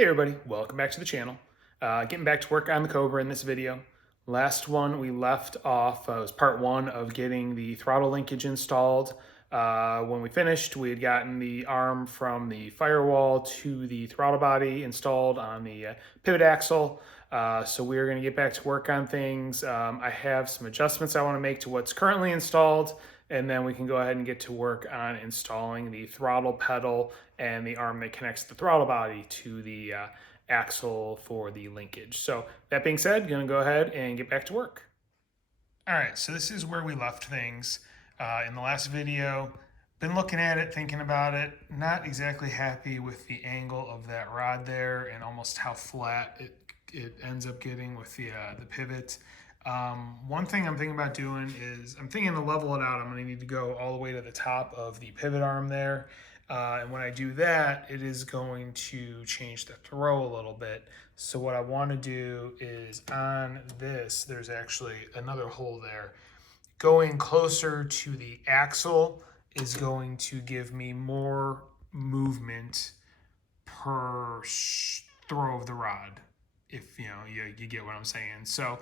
Hey everybody, welcome back to the channel. Getting back to work on the Cobra in this video. Last one we left off was part one of getting the throttle linkage installed. When we finished, we had gotten the arm from the firewall to the throttle body installed on the pivot axle. So we are going to get back to work on things. I have some adjustments I want to make to what's currently installed, and then we can go ahead and get to work on installing the throttle pedal and the arm that connects the throttle body to the axle for the linkage. So that being said, going to go ahead and get back to work. All right, so this is where we left things in the last video. Been looking at it, thinking about it, not exactly happy with the angle of that rod there and almost how flat it ends up getting with the pivot. One thing I'm thinking about doing is I'm thinking to level it out. I'm going to need to go all the way to the top of the pivot arm there. And when I do that, it is going to change the throw a little bit. So what I want to do is on this, there's actually another hole there. Going closer to the axle is going to give me more movement per throw of the rod, if you get what I'm saying. So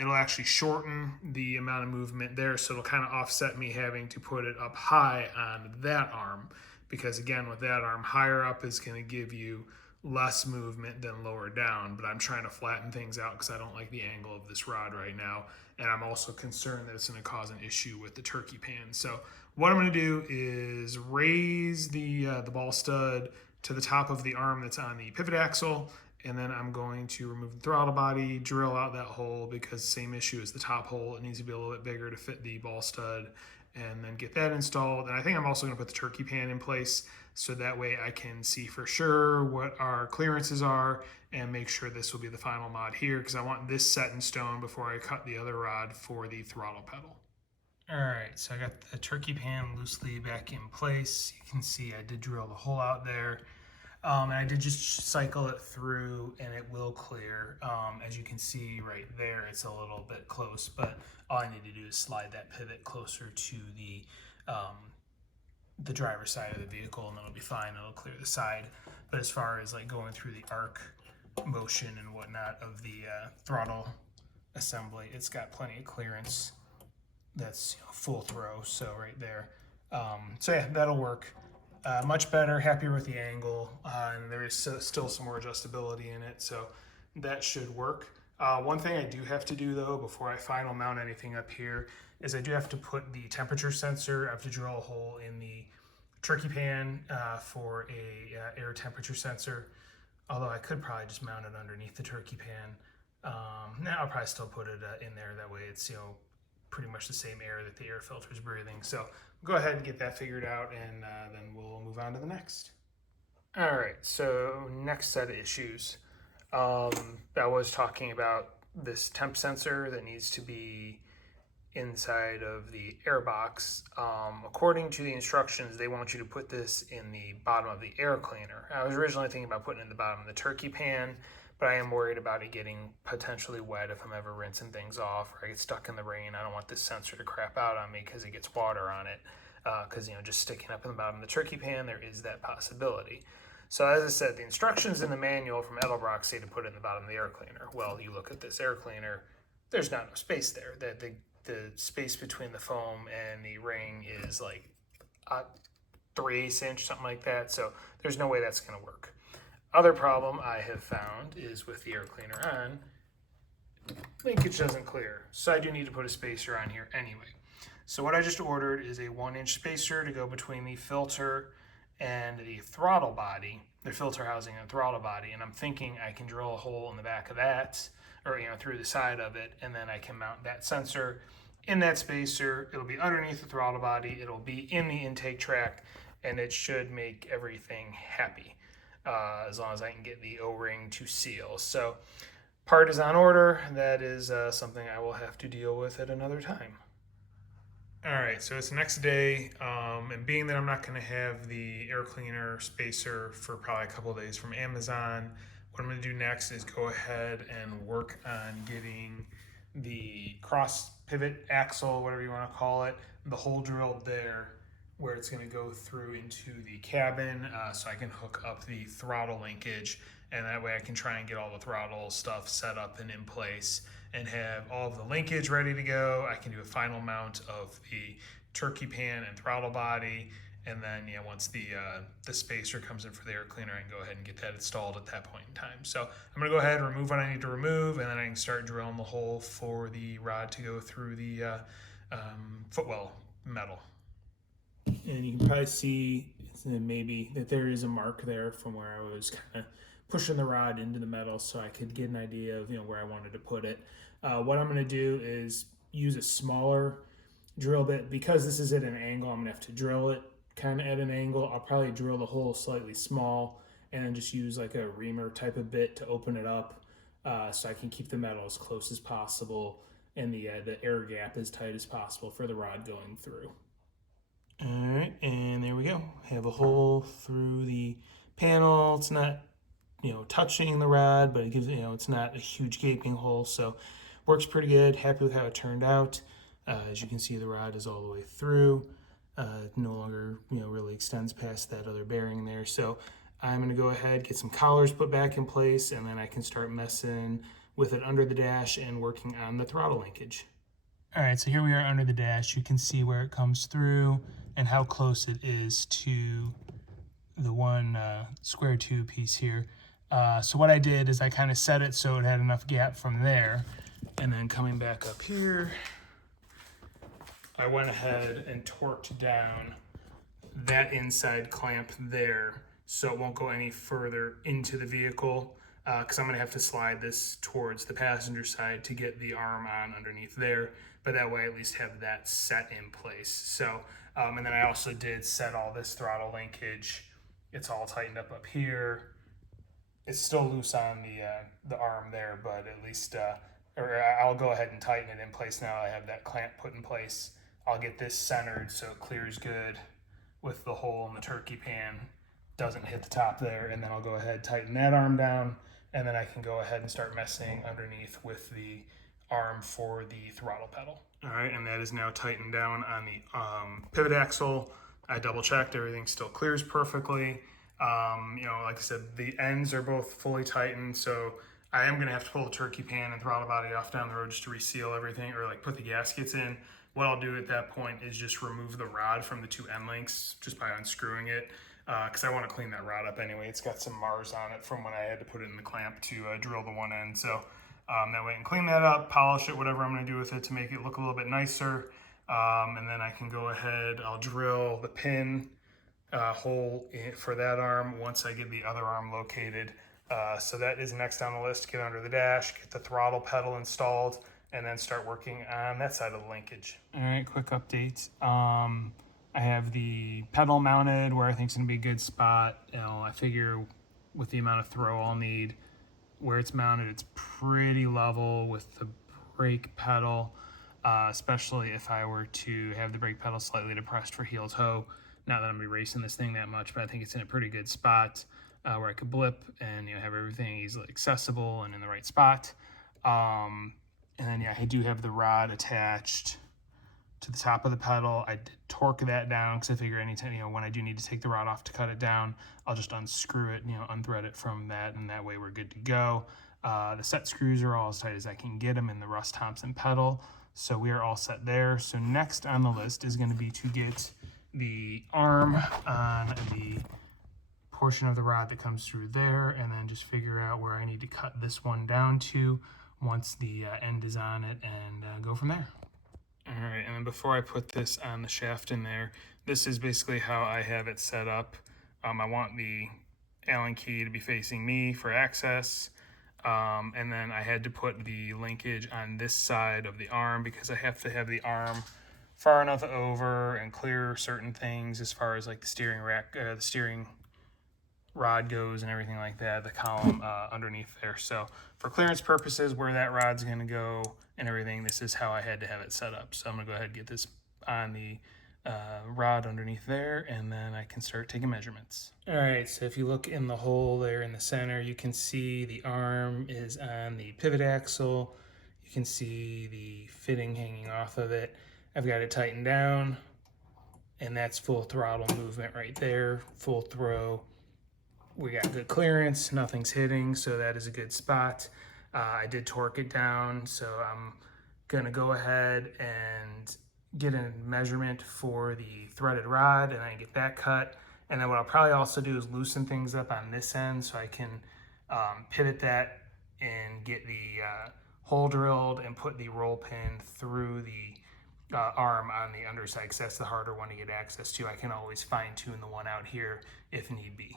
it'll actually shorten the amount of movement there, so it'll kind of offset me having to put it up high on that arm, because again, with that arm, higher up is going to give you less movement than lower down, but I'm trying to flatten things out because I don't like the angle of this rod right now, and I'm also concerned that it's going to cause an issue with the turkey pan. So what I'm going to do is raise the ball stud to the top of the arm that's on the pivot axle, and then I'm going to remove the throttle body, drill out that hole because same issue as the top hole. It needs to be a little bit bigger to fit the ball stud, and then get that installed. And I think I'm also going to put the turkey pan in place so that way I can see for sure what our clearances are and make sure this will be the final mod here, because I want this set in stone before I cut the other rod for the throttle pedal. All right, so I got the turkey pan loosely back in place. You can see I did drill the hole out there. And I did just cycle it through and it will clear. As you can see right there, it's a little bit close, but all I need to do is slide that pivot closer to the driver's side of the vehicle, and it'll be fine. It'll clear the side. But as far as like going through the arc motion and whatnot of the throttle assembly, it's got plenty of clearance. That's full throw, so right there. So yeah, that'll work. Much better, happier with the angle, and there is still some more adjustability in it, so that should work. One thing I do have to do though before I final mount anything up here is I do have to put the temperature sensor. I have to drill a hole in the turkey pan for a air temperature sensor, although I could probably just mount it underneath the turkey pan. Now I'll probably still put it in there, that way it's pretty much the same air that the air filter is breathing. So go ahead and get that figured out, and then we'll move on to the next. All right, so next set of issues. I was talking about this temp sensor that needs to be inside of the air box. According to the instructions, they want you to put this in the bottom of the air cleaner. I was originally thinking about putting it in the bottom of the turkey pan, but I am worried about it getting potentially wet if I'm ever rinsing things off or I get stuck in the rain. I don't want this sensor to crap out on me because it gets water on it. Because just sticking up in the bottom of the turkey pan, there is that possibility. So as I said, the instructions in the manual from Edelbrock say to put it in the bottom of the air cleaner. Well, you look at this air cleaner, there's not no space there. The space between the foam and the ring is like 3/8 inch, something like that. So there's no way that's going to work. Other problem I have found is with the air cleaner on, linkage doesn't clear. So I do need to put a spacer on here anyway. So what I just ordered is a 1-inch spacer to go between the filter and the throttle body, the filter housing and throttle body. And I'm thinking I can drill a hole in the back of that, or through the side of it, and then I can mount that sensor in that spacer. It'll be underneath the throttle body. It'll be in the intake track, and it should make everything happy. As long as I can get the O-ring to seal. So part is on order. That is something I will have to deal with at another time. All right, so it's the next day, and being that I'm not going to have the air cleaner spacer for probably a couple of days from Amazon, what I'm going to do next is go ahead and work on getting the cross pivot axle, whatever you want to call it, the hole drilled there, where it's going to go through into the cabin, so I can hook up the throttle linkage, and that way I can try and get all the throttle stuff set up and in place and have all of the linkage ready to go. I can do a final mount of the turkey pan and throttle body, and then once the spacer comes in for the air cleaner, I can go ahead and get that installed at that point in time. So I'm gonna go ahead and remove what I need to remove, and then I can start drilling the hole for the rod to go through the footwell metal. And you can probably see maybe that there is a mark there from where I was kind of pushing the rod into the metal, so I could get an idea of where I wanted to put it. What I'm going to do is use a smaller drill bit. Because this is at an angle, I'm going to have to drill it kind of at an angle. I'll probably drill the hole slightly small and then just use like a reamer type of bit to open it up, so I can keep the metal as close as possible and the air gap as tight as possible for the rod going through. All right, and there we go. I have a hole through the panel. It's not touching the rod, but it gives it's not a huge gaping hole, so works pretty good. Happy with how it turned out. As you can see, the rod is all the way through. No longer really extends past that other bearing there. So I'm going to go ahead, get some collars put back in place, and then I can start messing with it under the dash and working on the throttle linkage. All right, so here we are under the dash. You can see where it comes through and how close it is to the one square tube piece here. So what I did is I kind of set it so it had enough gap from there, and then coming back up here, I went ahead and torqued down that inside clamp there so it won't go any further into the vehicle, because I'm going to have to slide this towards the passenger side to get the arm on underneath there, but that way I at least have that set in place. So and then I also did set all this throttle linkage. It's all tightened up here. It's still loose on the arm there, but at least or I'll go ahead and tighten it in place now. I have that clamp put in place. I'll get this centered so it clears good with the hole in the turkey pan, doesn't hit the top there, and then I'll go ahead, tighten that arm down, and then I can go ahead and start messing underneath with the arm for the throttle pedal. All right, and that is now tightened down on the pivot axle. I double checked, everything still clears perfectly. Like I said, the ends are both fully tightened, so I am gonna have to pull the turkey pan and throttle body off down the road just to reseal everything, or like put the gaskets in. What I'll do at that point is just remove the rod from the two end links just by unscrewing it, because I want to clean that rod up anyway. It's got some Mars on it from when I had to put it in the clamp to drill the one end. So that way I can clean that up, polish it, whatever I'm going to do with it to make it look a little bit nicer. And then I can go ahead, I'll drill the pin hole for that arm once I get the other arm located. So that is next on the list. Get under the dash, get the throttle pedal installed, and then start working on that side of the linkage. All right, quick update. I have the pedal mounted where I think it's gonna be a good spot. I figure with the amount of throw I'll need, where it's mounted, it's pretty level with the brake pedal, especially if I were to have the brake pedal slightly depressed for heel toe. Not that I'm gonna be racing this thing that much, but I think it's in a pretty good spot where I could blip and have everything easily accessible and in the right spot. And then I do have the rod attached to the top of the pedal. I did torque that down because I figure anytime, when I do need to take the rod off to cut it down, I'll just unscrew it, unthread it from that, and that way we're good to go. The set screws are all as tight as I can get them in the Russ Thompson pedal, so we are all set there. So next on the list is going to be to get the arm on the portion of the rod that comes through there, and then just figure out where I need to cut this one down to once the end is on it, and go from there. All right, and then before I put this on the shaft in there, this is basically how I have it set up. I want the Allen key to be facing me for access, and then I had to put the linkage on this side of the arm because I have to have the arm far enough over and clear certain things as far as like the steering rack, the steering rod goes and everything like that, the column underneath there. So for clearance purposes, where that rod's going to go and everything, this is how I had to have it set up. So I'm going to go ahead and get this on the rod underneath there, and then I can start taking measurements. All right, so if you look in the hole there in the center, you can see the arm is on the pivot axle. You can see the fitting hanging off of it. I've got it tightened down, and that's full throttle movement right there, full throw. We got good clearance, nothing's hitting, so that is a good spot. I did torque it down, so I'm gonna go ahead and get a measurement for the threaded rod, and I get that cut. And then what I'll probably also do is loosen things up on this end so I can pivot that and get the hole drilled and put the roll pin through the arm on the underside, because that's the harder one to get access to. I can always fine tune the one out here if need be.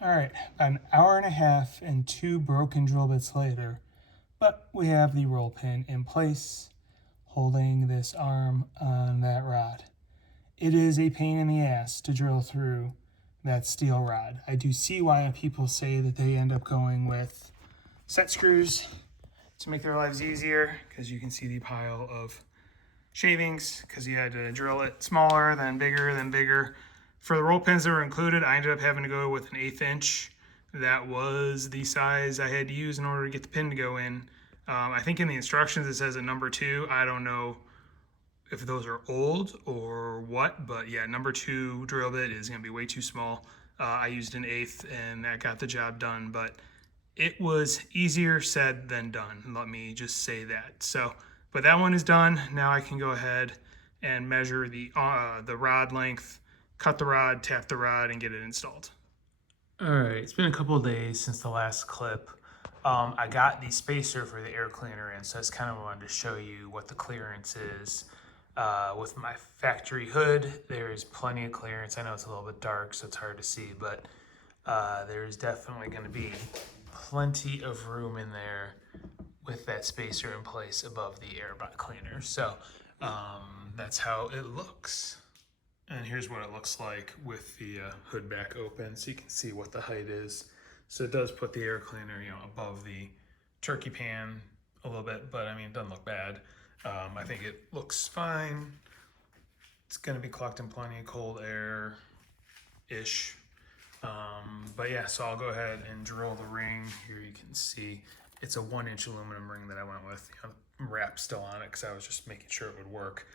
All right, an hour and a half and 2 broken drill bits later, but we have the roll pin in place, holding this arm on that rod. It is a pain in the ass to drill through that steel rod. I do see why people say that they end up going with set screws to make their lives easier, because you can see the pile of shavings, because you had to drill it smaller, then bigger, then bigger. For the roll pins that were included, I ended up having to go with an 1/8 inch. That was the size I had to use in order to get the pin to go in. I think in the instructions it says a number 2. I don't know if those are old or what, but yeah, number 2 drill bit is gonna be way too small. I used an 1/8 and that got the job done, but it was easier said than done. Let me just say that. So, but that one is done. Now I can go ahead and measure the rod length, cut the rod, tap the rod, and get it installed. All right, it's been a couple of days since the last clip. I got the spacer for the air cleaner in, so that's kind of wanted to show you what the clearance is. With my factory hood, there's plenty of clearance. I know it's a little bit dark, so it's hard to see, but there's definitely going to be plenty of room in there with that spacer in place above the air cleaner. So that's how it looks. And here's what it looks like with the hood back open, so you can see what the height is. So it does put the air cleaner, above the turkey pan a little bit, but I mean, it doesn't look bad. I think it looks fine. It's going to be collecting plenty of cold air-ish. But yeah, so I'll go ahead and drill the ring. Here you can see it's a 1-inch aluminum ring that I went with. Wrap still on it because I was just making sure it would work.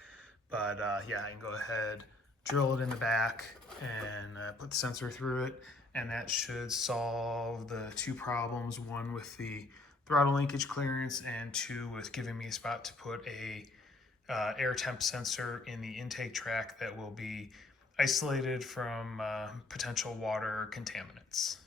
But yeah, I can go ahead, drill it in the back, and put the sensor through it, and that should solve the 2 problems. 1 with the throttle linkage clearance, and 2 with giving me a spot to put a air temp sensor in the intake track that will be isolated from potential water contaminants.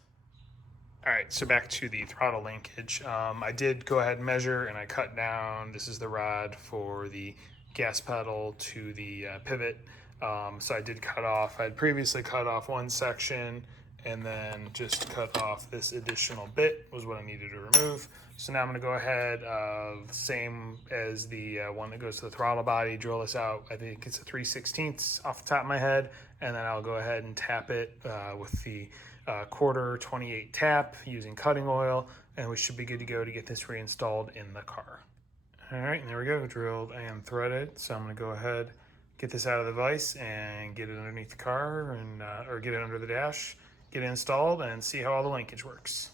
All right, so back to the throttle linkage. I did go ahead and measure, and I cut down. This is the rod for the gas pedal to the pivot. So I did cut off. I had previously cut off 1 section and then just cut off this additional bit was what I needed to remove. So now I'm going to go ahead, same as the one that goes to the throttle body, drill this out. I think it's a 3/16 off the top of my head, and then I'll go ahead and tap it with the quarter 28 tap using cutting oil, and we should be good to go to get this reinstalled in the car. All right, and there we go, drilled and threaded. So I'm going to go ahead, get this out of the vise and get it underneath the car, and or get it under the dash, get it installed, and see how all the linkage works.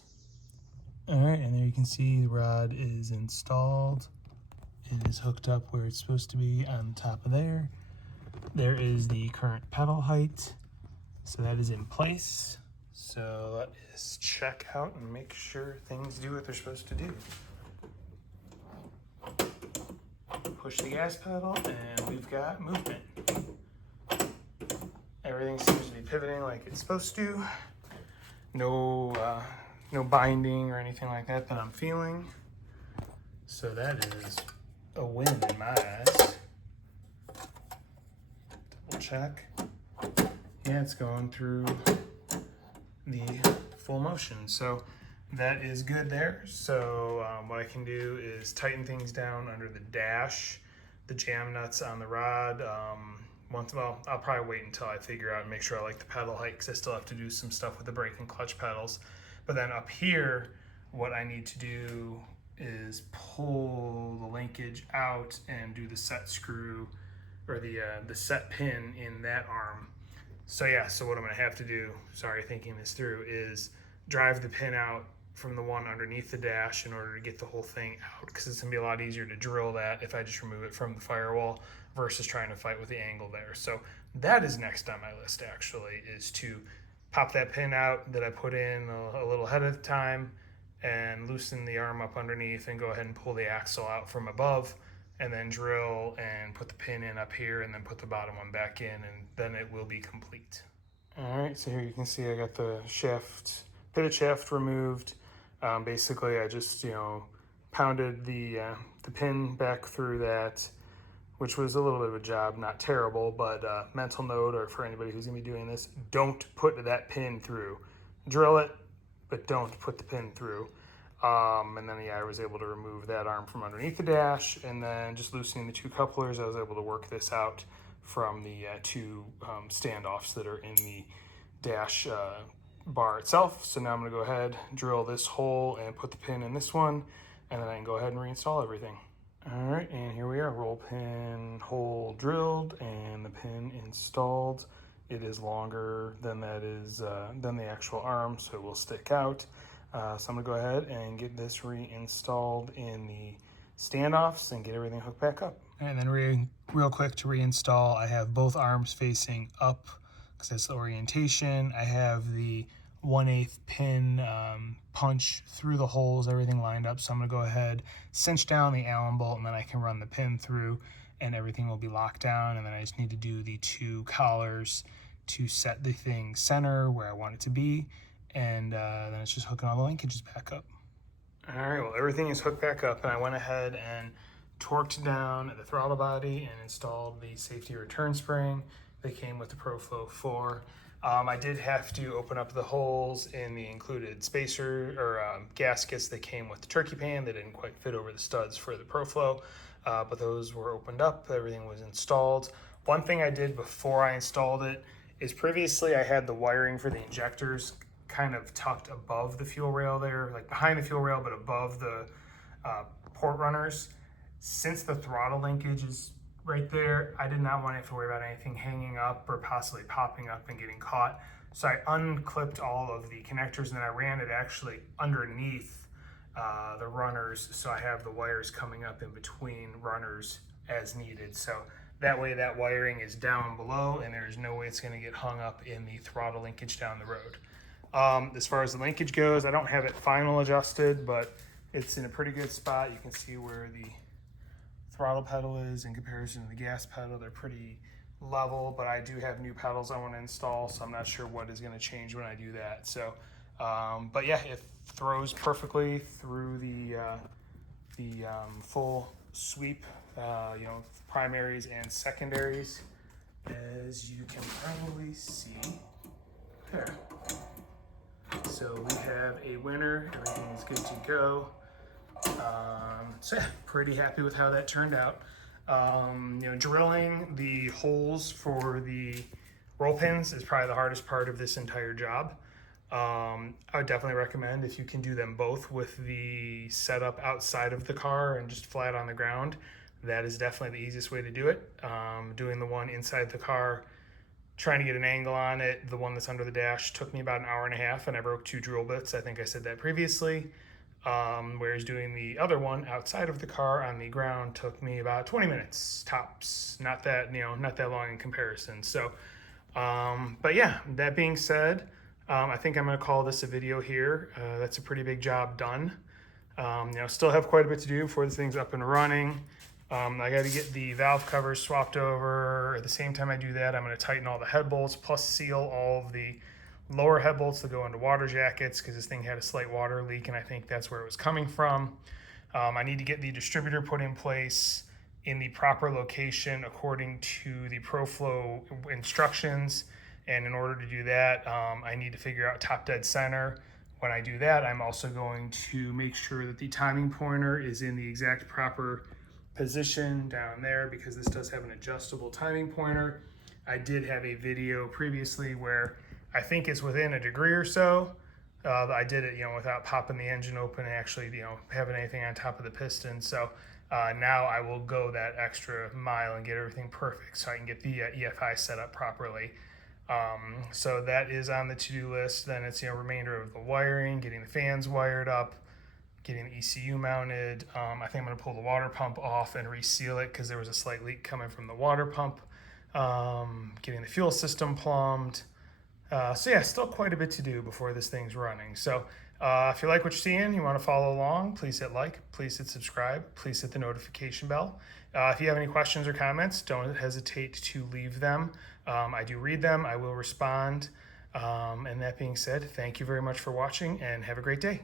All right, and there you can see the rod is installed. It is hooked up where it's supposed to be on top of there. There is the current pedal height, so that is in place. So let's check out and make sure things do what they're supposed to do. Push the gas pedal, and we've got movement. Everything seems to be pivoting like it's supposed to. No binding or anything like that I'm feeling. So that is a win in my eyes. Double check. Yeah, it's going through the full motion. So that is good there. So what I can do is tighten things down under the dash, the jam nuts on the rod. I'll probably wait until I figure out and make sure I like the pedal height, because I still have to do some stuff with the brake and clutch pedals. But then up here, what I need to do is pull the linkage out and do the set screw, or the set pin in that arm. So yeah, so what I'm gonna have to do, sorry, thinking this through, is drive the pin out from the one underneath the dash in order to get the whole thing out, because it's gonna be a lot easier to drill that if I just remove it from the firewall versus trying to fight with the angle there. So that is next on my list, actually, is to pop that pin out that I put in a little ahead of time and loosen the arm up underneath and go ahead and pull the axle out from above, and then drill and put the pin in up here and then put the bottom one back in, and then it will be complete. All right, so here you can see I got the shaft, pivot shaft removed. Basically, I just, pounded the pin back through that, which was a little bit of a job, not terrible, but mental note, or for anybody who's gonna be doing this, don't put that pin through. Drill it, but don't put the pin through. And then, I was able to remove that arm from underneath the dash, and then just loosening the two couplers, I was able to work this out from the two standoffs that are in the dash bar itself. So now I'm gonna go ahead, drill this hole and put the pin in this one, and then I can go ahead and reinstall everything. All right, and here we are, roll pin hole drilled and the pin installed. It is longer than than the actual arm, so it will stick out. So I'm gonna go ahead and get this reinstalled in the standoffs and get everything hooked back up. And then real quick to reinstall, I have both arms facing up because that's the orientation. I have the 1/8 pin punch through the holes, everything lined up. So I'm gonna go ahead, cinch down the Allen bolt, and then I can run the pin through and everything will be locked down. And then I just need to do the two collars to set the thing center where I want it to be. And then it's just hooking all the linkages back up. All right, well, everything is hooked back up, and I went ahead and torqued down the throttle body and installed the safety return spring that came with the ProFlow 4. I did have to open up the holes in the included spacer or gaskets that came with the turkey pan. They didn't quite fit over the studs for the ProFlow, but those were opened up. Everything was installed. One thing I did before I installed it is previously I had the wiring for the injectors kind of tucked above the fuel rail there, like behind the fuel rail, but above the port runners. Since the throttle linkage is right there, I did not want to have to worry about anything hanging up or possibly popping up and getting caught. So I unclipped all of the connectors, and then I ran it actually underneath the runners. So I have the wires coming up in between runners as needed. So that way that wiring is down below and there's no way it's going to get hung up in the throttle linkage down the road. As far as the linkage goes, I don't have it final adjusted, but it's in a pretty good spot. You can see where the throttle pedal is in comparison to the gas pedal. They're pretty level, but I do have new pedals I want to install, so I'm not sure what is going to change when I do that. So, but yeah, it throws perfectly through the full sweep, primaries and secondaries, as you can probably see there. So we have a winner, everything is good to go. So yeah, pretty happy with how that turned out. Drilling the holes for the roll pins is probably the hardest part of this entire job. I would definitely recommend if you can do them both with the setup outside of the car and just flat on the ground. That is definitely the easiest way to do it. Doing the one inside the car, trying to get an angle on it, the one that's under the dash, took me about an hour and a half, and I broke 2 drill bits. I think I said that previously. Whereas doing the other one outside of the car on the ground took me about 20 minutes tops. Not that long in comparison. So, but yeah, that being said, I think I'm going to call this a video here. That's a pretty big job done. Still have quite a bit to do before this thing's up and running. I got to get the valve covers swapped over. At the same time I do that, I'm going to tighten all the head bolts, plus seal all of the lower head bolts that go into water jackets, because this thing had a slight water leak, and I think that's where it was coming from. I need to get the distributor put in place in the proper location according to the ProFlow instructions, and in order to do that, I need to figure out top dead center. When I do that, I'm also going to make sure that the timing pointer is in the exact proper position down there, because this does have an adjustable timing pointer. I did have a video previously where I think it's within a degree or so. I did it, without popping the engine open and actually, having anything on top of the piston. So now I will go that extra mile and get everything perfect so I can get the EFI set up properly. So that is on the to-do list. Then it's, remainder of the wiring, getting the fans wired up, getting the ECU mounted. I think I'm going to pull the water pump off and reseal it because there was a slight leak coming from the water pump. Getting the fuel system plumbed. So yeah, still quite a bit to do before this thing's running. So if you like what you're seeing, you want to follow along, please hit like, please hit subscribe, please hit the notification bell. If you have any questions or comments, don't hesitate to leave them. I do read them, I will respond. And that being said, thank you very much for watching and have a great day.